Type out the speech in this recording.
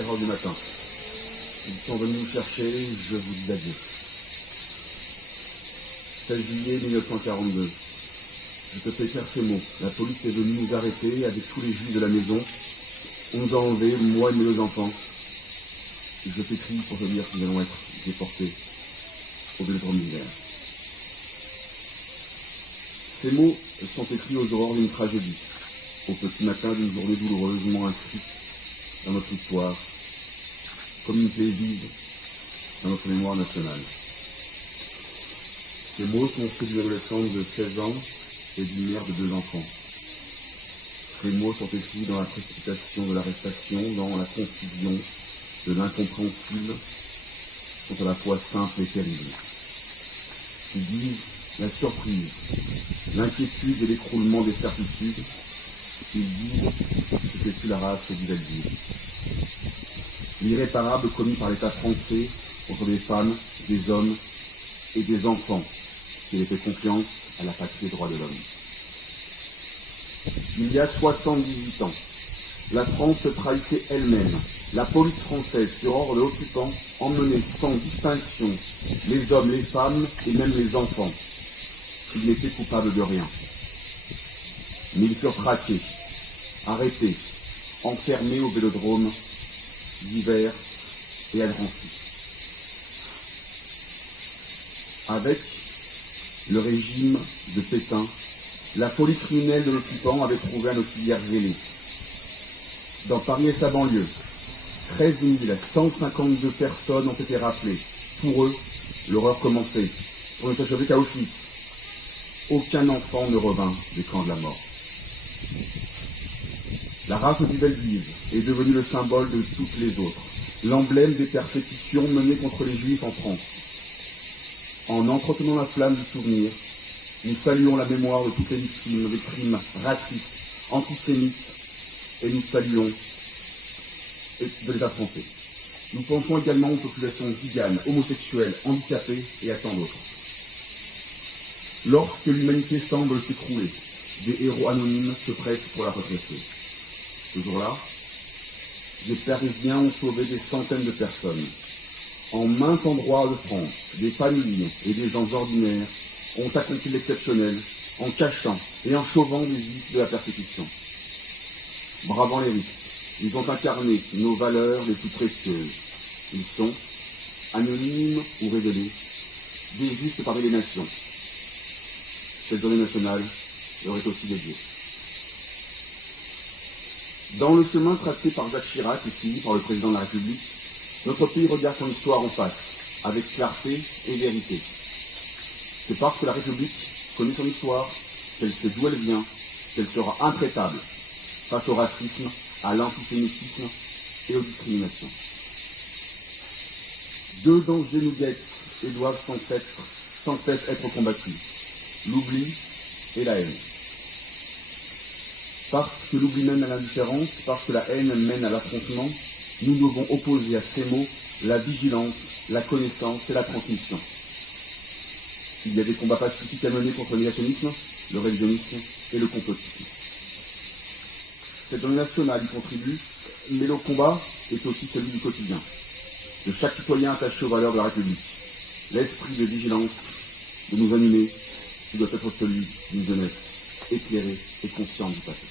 4 heures du matin. Ils sont venus nous chercher, je vous dis adieu. 16 juillet 1942. Je te fais faire ces mots. La police est venue nous arrêter avec tous les juifs de la maison. On nous a enlevés, moi et mes 2 enfants. Je t'écris pour te dire que nous allons être déportés au Vélodrome d'hiver. Ces mots sont écrits aux aurores d'une tragédie, au petit matin d'une journée douloureusement inscrite dans notre histoire, comme une plaie vive dans notre mémoire nationale. Ces mots sont ceux d'une adolescente de 16 ans et d'une mère de 2 enfants. Ces mots sont écrits dans la précipitation de l'arrestation, dans la confusion de l'incompréhensible, sont à la fois simples et terribles. Ils disent la surprise, l'inquiétude et l'écroulement des certitudes. Ils disent ce que fut la race du Veldiv. L'irréparable commis par l'État français contre des femmes, des hommes et des enfants qui avaient fait confiance à la patrie des droits de l'homme. Il y a 78 ans, la France se trahissait elle-même. La police française, sur ordre de l'occupant, emmenait sans distinction les hommes, les femmes et même les enfants. Ils n'étaient coupables de rien. Mais ils furent traqués, arrêtés, enfermés au Vélodrome d'hiver et à Drancy. Avec le régime de Pétain, la police criminelle de l'occupant avait trouvé un auxiliaire zélé. Dans Paris et sa banlieue, 13 152 personnes ont été rappelées. Pour eux, l'horreur commençait. Pour ne s'achever qu'à Auschwitz. Aucun enfant ne revint des camps de la mort. La race du Veldiv est devenue le symbole de toutes les autres, l'emblème des persécutions menées contre les Juifs en France. En entretenant la flamme du souvenir, nous saluons la mémoire de toutes les victimes des crimes racistes, antisémites, et nous saluons de l'État français. Nous pensons également aux populations ziganes, homosexuelles, handicapées et à tant d'autres. Lorsque l'humanité semble s'écrouler, des héros anonymes se prêtent pour la redresser. Ce jour-là, des Parisiens ont sauvé des centaines de personnes. En maints endroits de France, des familles et des gens ordinaires ont accompli l'exceptionnel en cachant et en sauvant les vies de la persécution. Bravant les risques, ils ont incarné nos valeurs les plus précieuses. Ils sont, anonymes ou révélés, des justes parmi les nations. Cette journée nationale leur est aussi dédiée. Dans le chemin tracé par Jacques Chirac et suivi par le président de la République, notre pays regarde son histoire en face, avec clarté et vérité. C'est parce que la République connaît son histoire, qu'elle sait d'où elle vient, qu'elle sera intraitable face au racisme, à l'antisémitisme et aux discriminations. 2 dangers nous guettent et doivent sans cesse être combattus. L'oubli et la haine. Parce que l'oubli mène à l'indifférence, parce que la haine mène à l'affrontement, nous devons opposer à ces mots la vigilance, la connaissance et la transmission. Il y a des combats pacifiques à mener contre le négationnisme, le révisionnisme et le complotisme. Cette journée nationale y contribue, mais le combat est aussi celui du quotidien, de chaque citoyen attaché aux valeurs de la République. L'esprit de vigilance de nous animer, qui doit être celui d'une jeunesse éclairée et consciente du passé.